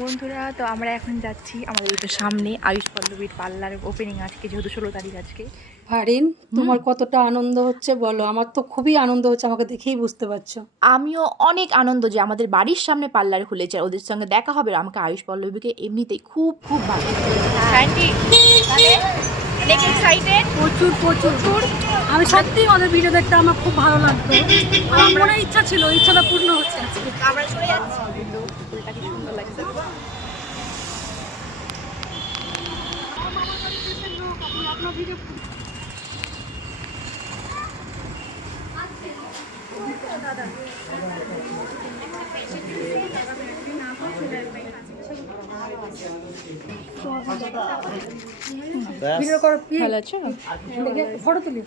বন্ধুরা, তো আমরা এখন যাচ্ছি আমাদের একটু সামনে আয়ুষ পল্লবীর পার্লার ওপেনিং আজকে, যেহেতু 16 তারিখ আজকে। ফারিন, তোমার কতটা আনন্দ হচ্ছে বলো? আমার তো খুবই আনন্দ হচ্ছে, আমাকে দেখেই বুঝতে পারছো। আমিও অনেক আনন্দ যে আমাদের বাড়ির সামনে পার্লার খুলেছে, আর ওদের সঙ্গে দেখা হবে। আমাকে আয়ুষ পল্লবীকে এমনিতেই খুব খুব ভালো অনেক এক্সাইটেড, প্রচুর প্রচুর প্রচুর। আমি সত্যি ওদের ভিডিও দেখতে আমার খুব ভালো লাগতো। আমার মনে ইচ্ছা ছিল, ইচ্ছাটা পূর্ণ হচ্ছে আজকে। আমরা চলে যাচ্ছি, কিন্তু ফুলটা কি সুন্দর লাগছে। ভিডিও করো, ভালো আছো? ফটো তুলি।